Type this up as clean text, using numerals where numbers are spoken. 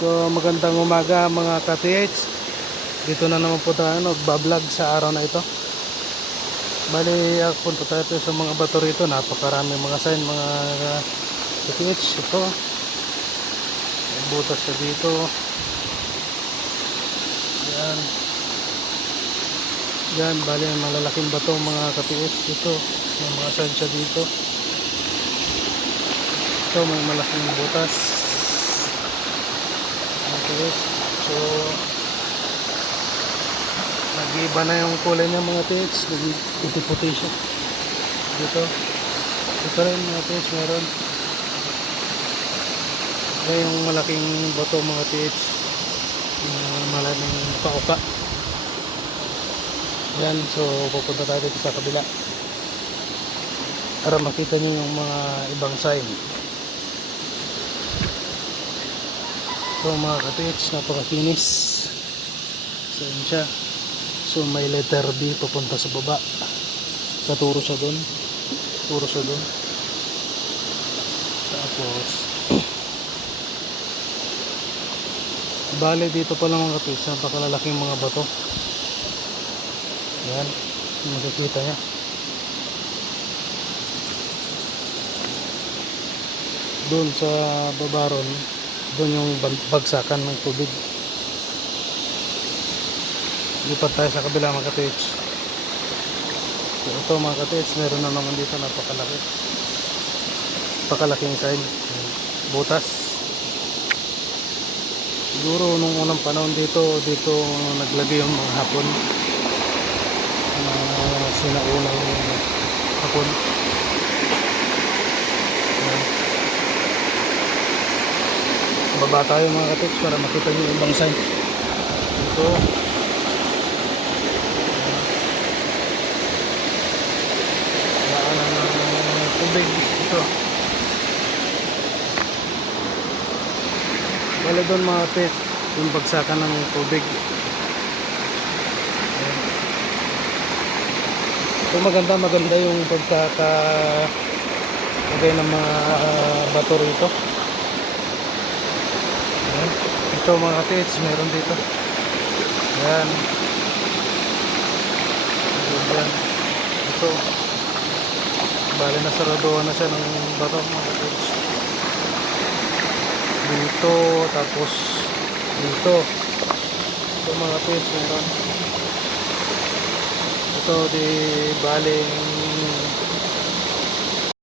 So magandang umaga mga ka-TH. Dito na naman po tayo nagbablog sa araw na ito. Bali punta tayo sa mga bato rito. Napakarami mga sign mga ka-TH. Ito may butas siya dito. Yan. Yan, bali malalaking bato mga ka-TH. Ito may mga sign siya dito. Ito may malaking butas. Okay. So nag-iba na yung kulay niya mga TH, puti-puti siya dito. Ito rin mga TH, meron ito yung malaking bato mga TH, malaking pauka. Yan, so pupunta tayo dito sa kabila para makita niyo yung mga ibang sign. So mga ka-TH, napakakinis. So yun siya. So may letter B papunta sa baba. Katuro siya doon. Turo siya doon. Tapos bale dito pa lang mga ka-TH, napakalalaking mga bato. Yan, makikita niya. Doon sa baba ron, doon yung bagsakan ng tubig. Lipat tayo sa kabila mga ka-TH. So ito mga ka-TH, meron na naman dito napakalaking sign, butas. Siguro nung unang panahon dito naglagay yung mga Hapon, sinaunang Hapon. Baba tayo mga ka-TH para makita nyo yung ibang sign. Ito daanan ng tubig. Ito wala doon mga ka-TH, yung bagsakan ng tubig. So maganda yung pagkakagay ng mga bato rito. Ayan. Ito mga ka-TH, meron dito. Ayan. Ayan. Ito bali nasaraduhan na siya ng bato mga ka-TH. Dito, tapos dito. Ito mga ka-TH, meron. Ito di baling